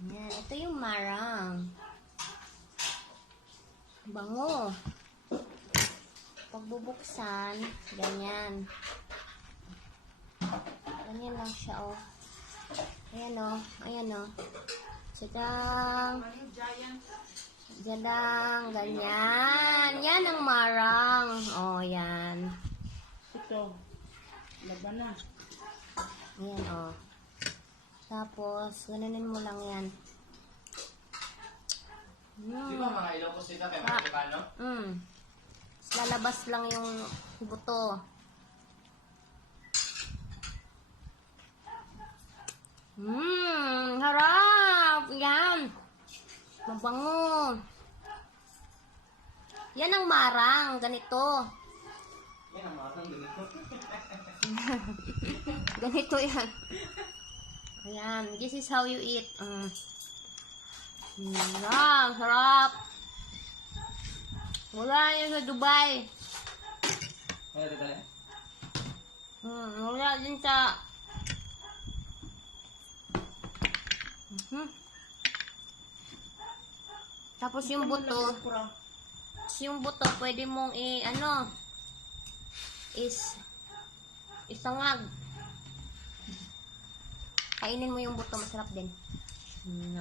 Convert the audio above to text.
Yan, ito yung marang. Bango. Pagbubuksan, ganyan. Ganyan lang siya, oh. Ayan, oh. Ayan, oh. Tadang! Tadang! Ganyan. Yan ang marang. Oh, yan. Ito. Laban na. Ayan, oh. Tapos, gananin mo lang yan. Di Mm. ba mga Ilocos dito kay mga Ah. Ilocano? Mm. Lalabas lang yung buto. Mmm, harap! Yan! Mabango! Yan ang marang, ganito. Yan ang mga ganito. Ganito yan. Ayan, this is how you eat. Mm. Yan, sarap. Wala yun sa Dubai. Ito pala? Hmm, wala din sa... Mhm. Tapos yung buto, yung buto, pwede mong i, ano, is, isangag. Kainin mo yung buto, masarap din. Mm.